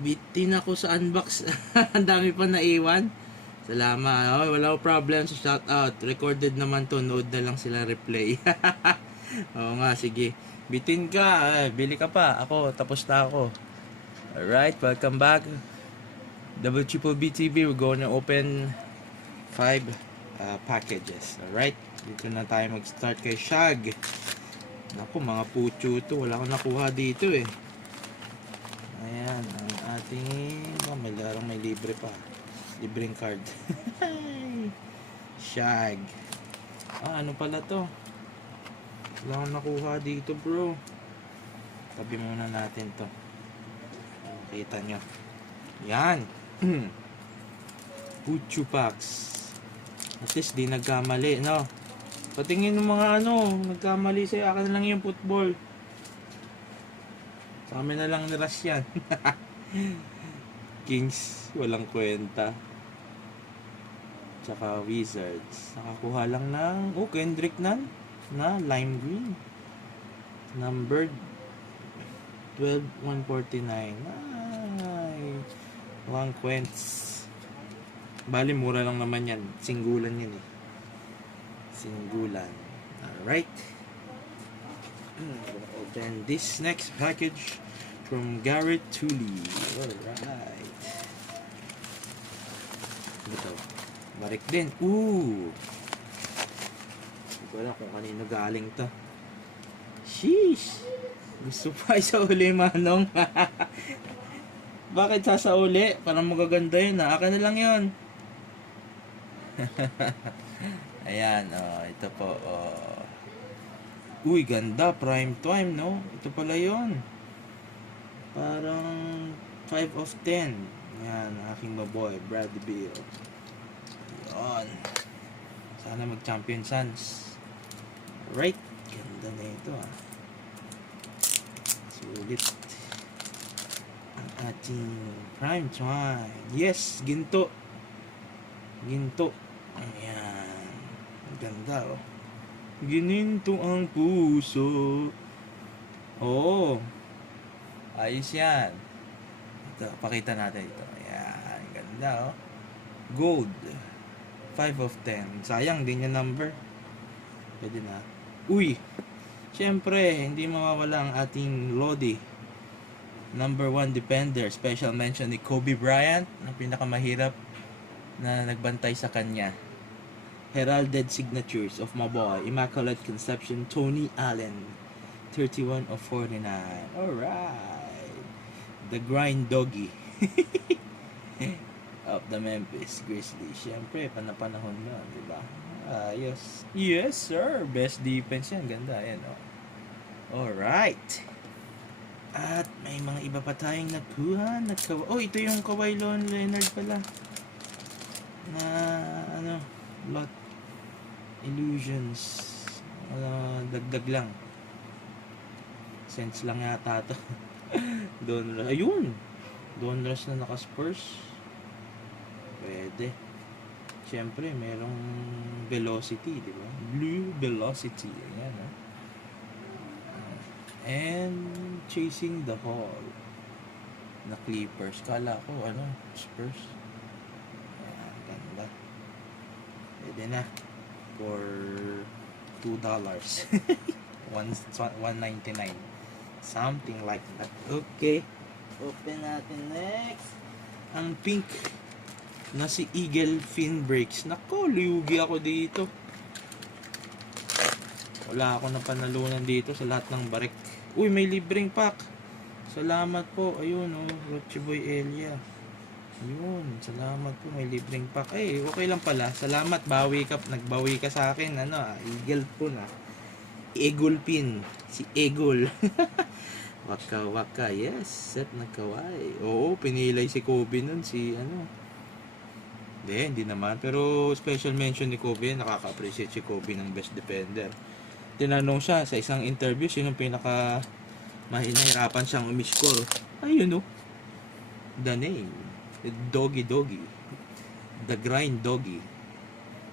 Bitin ako sa unbox. Ang dami pa naiwan. Salamat. Oh, wala ko problem sa shoutout. Recorded naman to. Nood na lang sila replay. Oo nga, sige. Bitin ka. Bili ka pa. Ako, tapos na ako. Alright, welcome back. WBTV, we're going to open 5 packages. Alright, dito na tayo mag-start kay Shag. Naku, mga pucho to. Wala akong nakuha dito eh. Ayan, ang ating may libre pa. Libreng card. Shag. Ano pala to? Wala akong nakuha dito, bro. Tabi muna natin to. Kita nyo. Yan. Pucho packs. At least di nagkamali, no? Patingin ng mga nagkamali sa'yo. Akin na lang yung football. Sa amin na lang niras yan. Kings, walang kwenta. Tsaka Wizards. Nakakuha lang ng Kendrick Nunn na lime green. Numbered 12-149. Ay, walang kwents. Bali, mura lang naman yan. Singgulan yan eh. Singgulan. Alright. Open this next package from Garrett Tully. Alright. Ito. Barik din. Hindi ko alam kung kanino galing to. Sheesh. Gusto pa isa uli, Manong. Bakit sasauli? Parang magaganda yun. Akin na lang yun. Ayan, ito po. Ganda. Prime time, no? Ito pala yun. Parang 5 of 10. Ayan, aking maboy, Bradley Beal. Ayan. Sana mag-champion Suns. Right. Ganda na ito, Sulit. Ang ating prime time. Yes, ginto. Ginto. Ayan. Ganda, Gininto ang puso. Ayos yan. Ito, pakita natin ito. Ayan. Ganda, Gold. 5 of 10. Sayang, di niya number. Pwede na. Siyempre, hindi mawawala ang ating Lodi. Number 1 defender. Special mention ni Kobe Bryant. Ang pinakamahirap na nagbantay sa kanya. Heralded signatures of my boy, Immaculate Conception, Tony Allen. 31 of 49. Alright. The grind doggy. Of the Memphis Grizzlies. Siyempre, panapanahon na, diba? Yes. Yes, sir. Best defense yan. Ganda. Ayan, Alright. At may mga iba pa tayong nakuha. Ito yung Kawhi Leonard pala. Na, lot. Illusions. Dagdag lang. Sense lang yata ito. Donruss na naka-Spurs. Pwede. Siyempre, merong velocity, di ba? Blue velocity. Ayan, And chasing the ball na Clippers. Kala ko, Spurs. Ayan, ganda. Pwede na. For $2. 1.99. Something like that. Okay. Open natin next. Ang pink na si Eagle Fin Breaks. Nako, liugi ako dito. Wala ako na panalunan dito sa lahat ng barik. May libreng pack. Salamat po. Ayun, Roche Boy Elia. Ayun, salamat po. May libreng pack. Okay lang pala. Salamat. Nagbawi ka sa akin. Eagle po na. Eagle Pin. Si Eagle. Waka. Yes. Set na Kawhi. Pinilay si Kobe nun. Hindi naman. Pero special mention ni Kobe. Nakaka-appreciate si Kobe ng best defender. Tinanong siya sa isang interview sinong pinaka mahirapan siyang umiscore. Ayun, the name. The doggy. The grind doggy.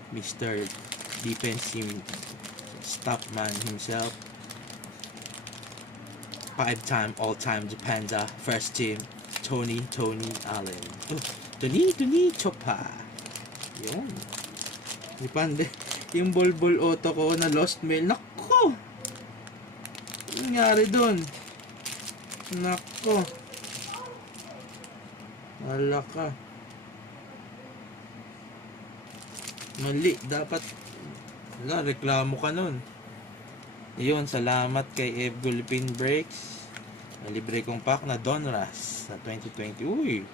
Mr. Defensive Stockman himself. 5-time all-time Japanza first team Tony Allen. Tony Chopa. Yun. Ipande. Yung Bulbul Auto ko na lost mail. Nako! Ano nangyari doon? Nako. Wala ka. Mali. Dapat wala, reklamo ka nun. Yun, salamat kay Eve Gulpin Breaks. May libre kong pack na Donruss sa 2020. Uy!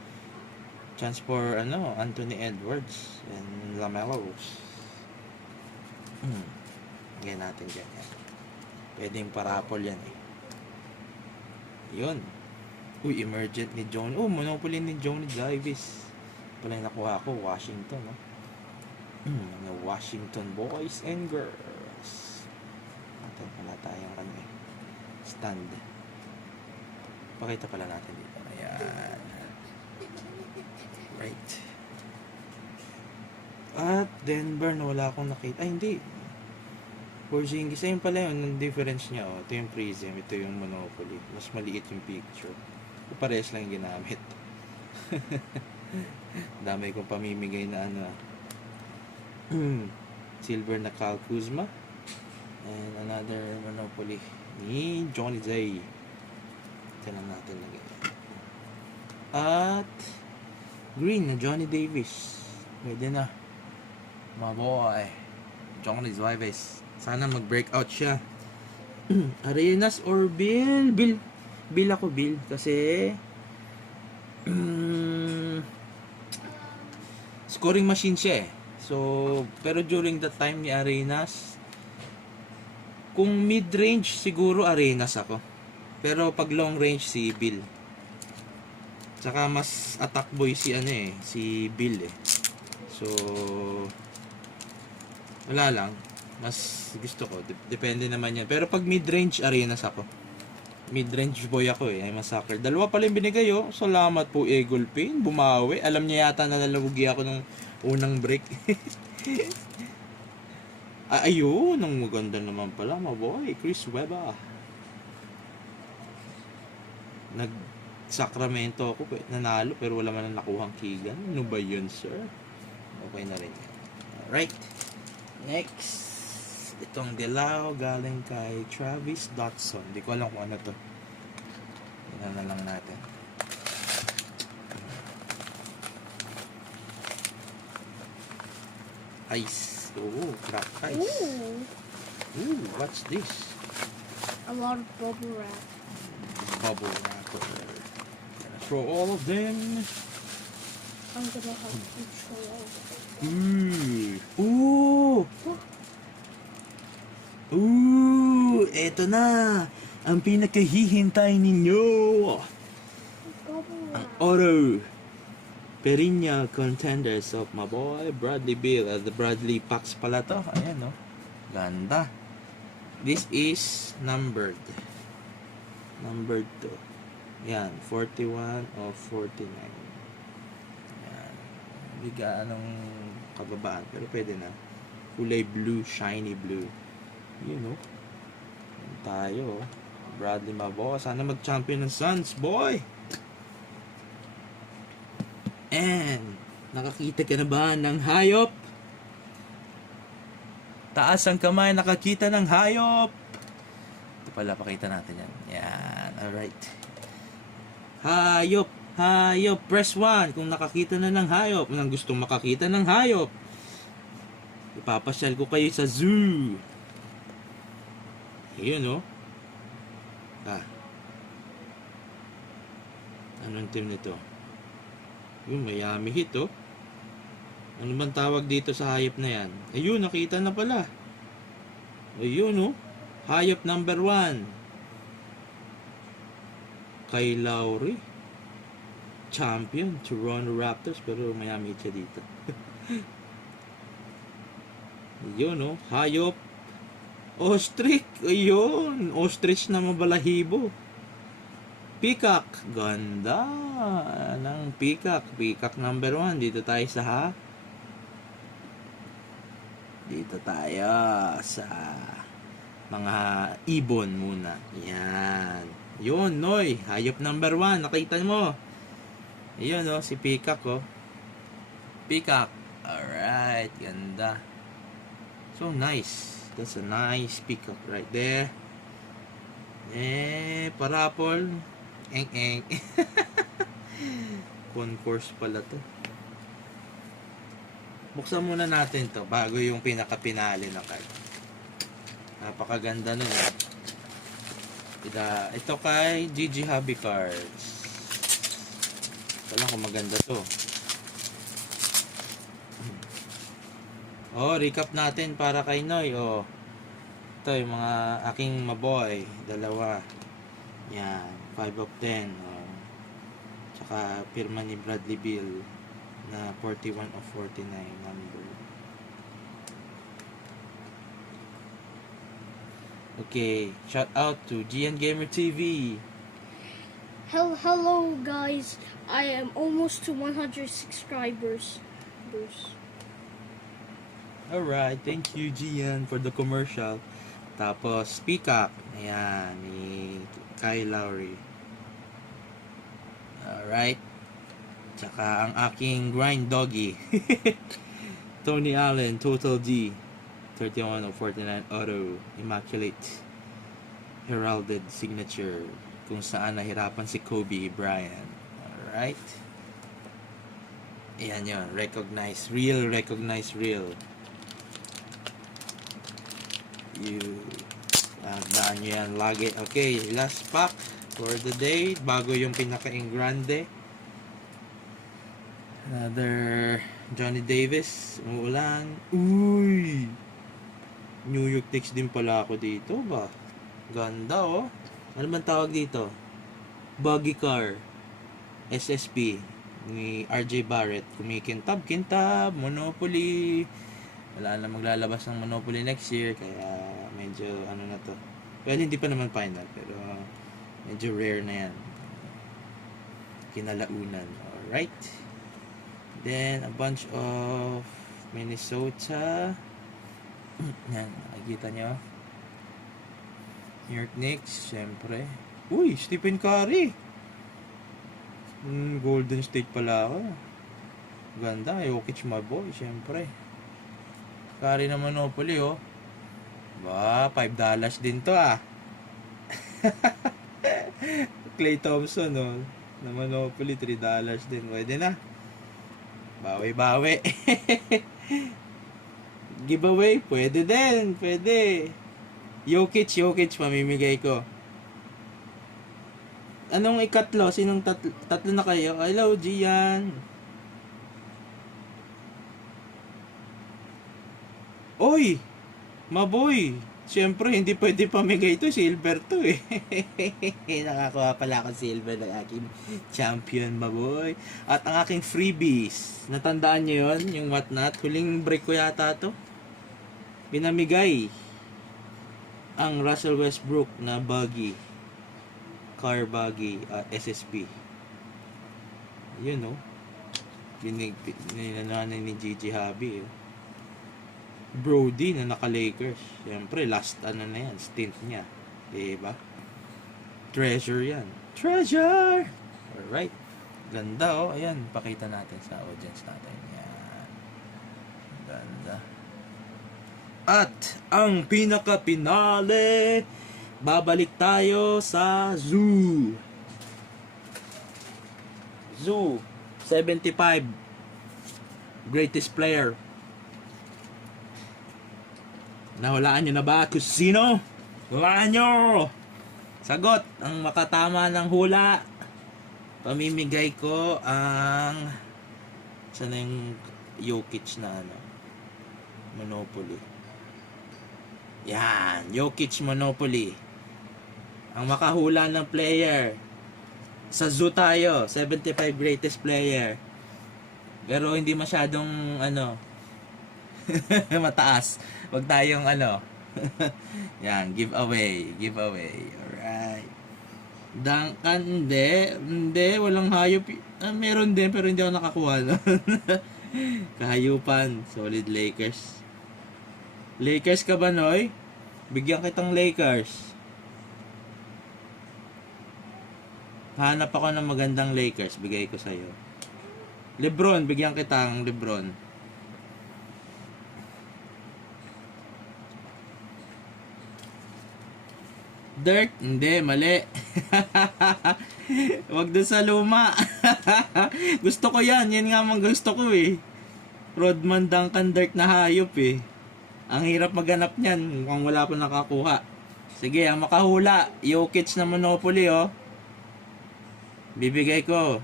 Chance for Anthony Edwards and Lamelos. Hinggan natin dyan. Pwedeng parapol yan eh. Yun. Uy, emergent ni Johnny. Oh, monopoly ni Johnny Davis. Pala yung nakuha ko, Washington. Mga Washington boys and girls. Natin pala tayong stand. Pakita pala natin dito. Ayan. Right. At Denver na wala akong nakita. Ay, hindi. Porzingis. Ayun pala yun. Ang difference niya. Ito yung Prism. Ito yung Monopoly. Mas maliit yung picture. Pares lang yung ginamit. Dami kong pamimigay na silver na Kyle Kuzma. And another Monopoly ni Johnny Zay. Ito lang natin lagay. At green na Johnny Davis. Pwede na. My boy. Johnny Davis. Sana mag-breakout siya. Arenas or Bill? Bill ako, Bill. Kasi scoring machine siya eh. So, pero during the time ni Arenas, kung mid-range siguro Arenas ako. Pero pag long range si Bill. Tsaka mas attack boy si Bill eh. So, wala lang. Mas gusto ko. Depende naman yan. Pero pag mid-range Arenas ako. Mid-range boy ako eh. I'm a sucker. Dalawa pala yung binigay oh. Salamat po Eagle Pain. Bumawi. Alam niya yata na nalalugi ako nung unang break. Ayun. Ang maganda naman pala. My boy. Chris Webber. Nag-Sacramento ako. Nanalo pero wala man nakuhang Keegan. Ano ba yun sir? Okay na rin. Alright. Next. Itong dilaw galing kay Travis Dotson. Hindi ko alam kung ano to. Tingnan na lang natin. Ice. Oh, crack ice. Ooh, what's this? A lot of bubble wrap. Bubble wrapper. Gonna throw all of them. I'm gonna have control of it. Ooh. Eto na. Ang pinakahihintay ninyo. Bubble Ang wrap. auto. Perennial contenders of my boy Bradley Beal. The Bradley packs pala to. Ayan no. Ganda. This is numbered. Numbered 2. Yan. 41 of 49. Yan. Biga anong kababaan. Pero pwede na. Kulay blue. Shiny blue. You know. Yan tayo. Bradley my boy. Sana mag-champion ng Suns boy. And, nakakita ka na ba ng hayop? Taas ang kamay, nakakita ng hayop. Ito pala, pakita natin yan. Yan, alright. Hayop, hayop, press 1 kung nakakita na ng hayop. Nang gustong makakita ng hayop. Ipapasyal ko kayo sa zoo. Ayun, oh. Anong team nito? Yung Miami Heat oh. Ano bang tawag dito sa hayop na yan? Ayun, nakita na pala. Ayun oh. Hayop number 1. Kyle Lowry. Champion. Toronto Raptors. Pero Miami Heat siya dito. Ayun oh. Hayop. Ostrich. Ayun. Ostrich na mabalahibo. Peacock. Ganda ng peacock. Peacock number 1. Dito tayo sa dito tayo sa mga ibon muna. Yan. Yun, Noy. Hayop number 1. Nakita mo. Ayun oh, si Peacock oh. Peacock. Alright, ganda. So nice. That's a nice peacock right there. Parapol. Eng. Concourse pala to. Buksan muna natin to bago yung pinaka-pinali na card. Napakaganda nun eh. Ito kay GG Hobby Cards. Ito lang kung maganda to. Oh, recap natin para kay Noy. Oh. Ito yung mga aking maboy. Dalawa. Yan. 5 of 10. Oh. Tsaka pirma ni Bradley Beal na 41 of 49 number. Okay. Shout out to GN Gamer TV. Hello guys, I am almost to 100 subscribers. Alright, thank you Gian for the commercial. Tapos Peacock, ayan, ni Kyle Lowry. Alright. Tsaka ang aking grind doggy. Tony Allen, Total D. 31 of 49 auto. Immaculate. Heralded signature. Kung saan nahirapan si Kobe Bryant. Alright. Ayan yun. Recognize. Real. Daan nyo yan lagi. Okay, last pack for the day. Bago yung pinaka-ingrande. Another Johnny Davis. Umuulan. Uy! New York Knicks din pala ako dito ba? Ganda oh. Ano man tawag dito? Buggy car. SSP. Ni RJ Barrett. Kumikintab. Monopoly. Wala na maglalabas ng Monopoly next year. Kaya medyo ano na to. Well, hindi pa naman final. Pero medyo rare na yan. Kinalaunan. Alright. Then, a bunch of Minnesota. Yan, nakikita nyo. New York Knicks, syempre. Uy, Stephen Curry. Golden State pala ako. Ganda, Jokic my boy, syempre. Curry na Monopoly, oh. Ba, $5 din to, ah. Klay Thompson, oh. Na Monopoly, $3 din. Pwede na. Bawi-bawi. Giveaway, pwede din. Pwede. Jokic, mamimigay ko. Anong ikatlo? Sinong tatlo na kayo? Hello, Gian. Oy! Maboy! Siyempre, hindi pwede pamigay ito. Silver to eh. Nakakuha pala ako silver ng aking champion, maboy. At ang aking freebies. Natandaan nyo yun? Yung whatnot? Huling break ko yata to. Pinamigay ang Russell Westbrook na buggy. Car buggy. SSP. Yun no. Ninananan ni Gigi Hobby. Brody na naka-Lakers. Siyempre, last ano na yan, stint niya. Diba? Treasure yan. Treasure! Alright. Ganda oh. Ayan, pakita natin sa audience natin. Yan. Ganda. At, ang pinaka-pinale, babalik tayo sa Zoo. Zoo. 75. Greatest player. Nahulaan nyo na ba kung sino? Hulaan nyo! Sagot! Ang makatama ng hula, pamimigay ko ang sana yung Jokic na ano, Monopoly. Yan, Jokic Monopoly. Ang makahula ng player. Sa Zoo tayo, 75 greatest player. Pero hindi masyadong ano, mataas. Wag tayong ano. Yan, giveaway. Alright. Duncan, hindi, walang hayop. Meron din, pero hindi ako nakakuha nun. Kahayupan. Solid Lakers. Lakers ka ba, Noy? Bigyan kitang Lakers. Hanap ako ng magandang Lakers. Bigay ko sa'yo. Lebron, bigyan kita ng Lebron. Dirt? Hindi, mali. Wag doon sa luma. Gusto ko yan. Yan nga mang gusto ko eh. Rodman Duncan Dirt na hayop eh. Ang hirap maghanap niyan kung wala pa nakakuha. Sige, ang makahula. Jokic na Monopoly oh. Bibigay ko.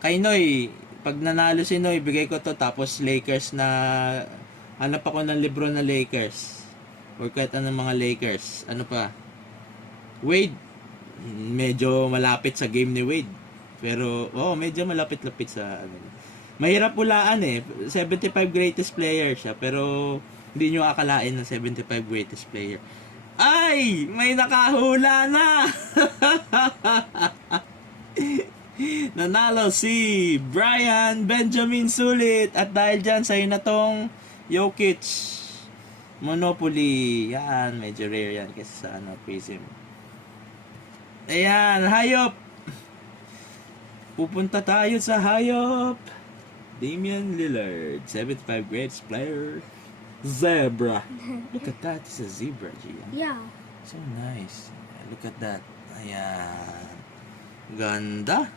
Kay Noy, pag nanalo si Noy, bigay ko to. Tapos Lakers na... Hanap ako ng Lebron na Lakers. Or kahit anong mga Lakers. Ano pa? Wade, medyo malapit sa game ni Wade. Pero, medyo malapit-lapit sa ano. Mahirap pulaan eh. 75 greatest player siya. Pero, hindi nyo akalain na 75 greatest player. Ay! May nakahula na! Nanalo si Brian Benjamin Sulit. At dahil dyan, sa'yo na tong Jokic Monopoly. Yan, medyo rare yan kasi sa Prism. Ayan, hayop. Pupunta tayo sa hayop. Damian Lillard, 75 greatest player. Zebra. Look at that, it's a zebra, Gia. Yeah. So nice. Look at that. Ayan. Ganda.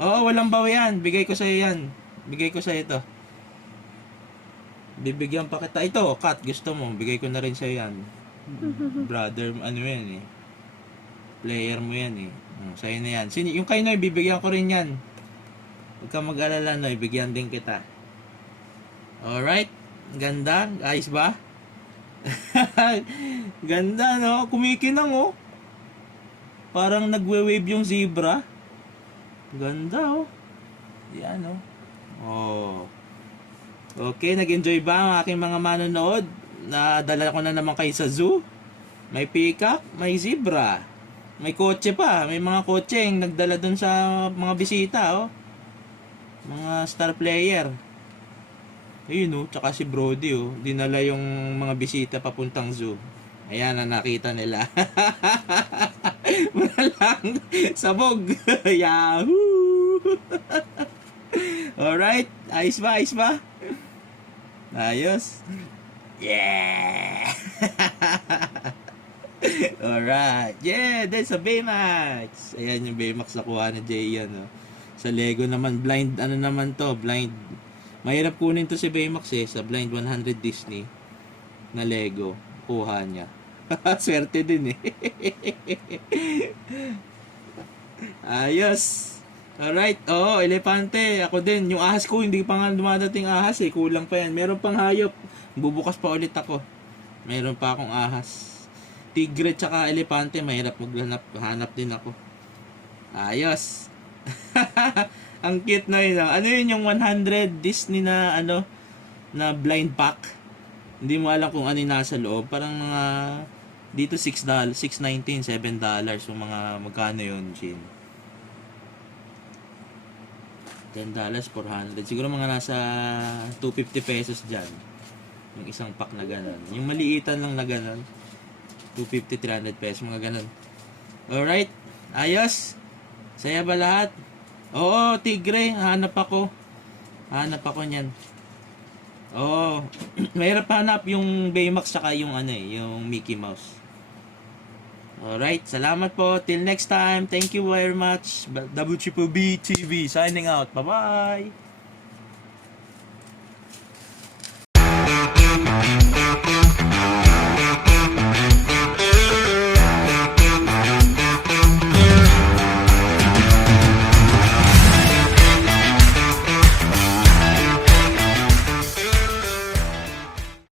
Oo, walang bawi yan. Bigay ko sa'yo yan. Bigay ko sa'yo ito. Bibigyan pa kita. Ito, Kat, gusto mo. Bigay ko na rin sa'yo yan. Brother, ano yan eh. Player mo yan eh. Sa'yo na yan. Yung kay Noy, bibigyan ko rin yan. Huwag ka mag-alala, Noy. Bigyan din kita. Alright. Ganda. Ayos ba? Ganda, no? Kumikinang, oh. Parang nagwe-wave yung zebra. Ganda, oh. Yan, oh. Oh. Okay, nag-enjoy ba ang aking mga manonood? Nadala ko na naman kayo sa zoo. May peacock, may zebra. May kotse pa. May mga kotse yung nagdala dun sa mga bisita, oh. Mga star player. Ayun, oh. Tsaka si Brody, oh. Dinala yung mga bisita papuntang zoo. Ayan, na nakita nila. Walang sabog. Yahoo! Alright. Ayos ba? Ayos ba? Ayos. Yeah! Alright. Yeah, that's a Baymax. Ayan yung Baymax na kuha ni Jay yan. Oh. Sa Lego naman, blind, ano naman to, blind. Mahirap kunin to si Baymax eh, sa blind 100 Disney na Lego. Kuha niya. Swerte din eh. Ayos. Alright. Oo, elepante. Ako din. Yung ahas ko, hindi pa nga dumadating ahas eh. Kulang pa yan. Meron pang hayop. Bubukas pa ulit ako. Meron pa akong ahas. Tigre tsaka elepante, mahirap maghanap. Hanap din ako. Ayos. Ang cute na yun. Ano yun yung 100 Disney na ano na blind pack? Hindi mo alam kung ano yung nasa loob. Parang mga dito $6, $6.19, $7. So mga magkano yun, Jin? $10, 400. Siguro mga nasa 250 pesos dyan. Yung isang pack na ganun. Yung maliitan lang na ganun. 250, 300 pesos, mga ganun. Alright. Ayos. Saya ba lahat? Oo, tigre. Hanap ako. Hanap ako niyan. Oo. Mahirap hanap yung Baymax saka yung ano eh, yung Mickey Mouse. Alright. Salamat po. Till next time. Thank you very much. WBB TV signing out. Bye-bye.